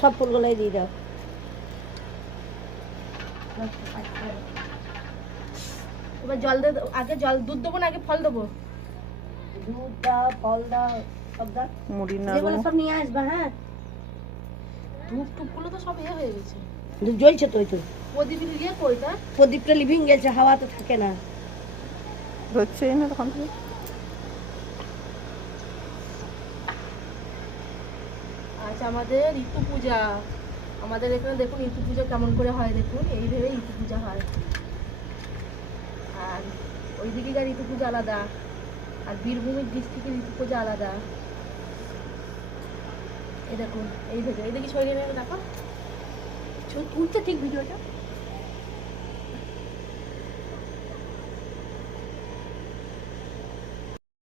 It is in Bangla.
সব ফুলগুলোই দিয়ে দাও। এবার জল দে, আগে জল দুধ দেবো না আগে ফল দেবো? দুধ দাও, ফল দাও, সব দাও। মুড়ি না যেগুলো সব নিয়ে আসবে। হ্যাঁ, ধূপ টুপগুলো তো সব হয়ে গেছে। ধূপ জ্বলছে তো। ওই তো প্রদীপ ইয়ে কই তার? প্রদীপটা লিভিং গেছে, হাওয়া তো থাকে না। হচ্ছে না তখন থেকে। আচ্ছা, আমাদের ঋতু পূজা, আমাদের এখানে দেখুন ঋতু পূজা কেমন করে হয় দেখুন, এই ভেবে ঋতু পূজা হয়। আর ওইদিকে ঋতু পূজা আলাদা, আর বীরভূমের ডিস্ট্রিক্টের ঋতু পূজা আলাদা। এই দেখুন এই ভেবে, এই দেখি শরীরে দেখো উঠছে ঠিক ভিডিওটা।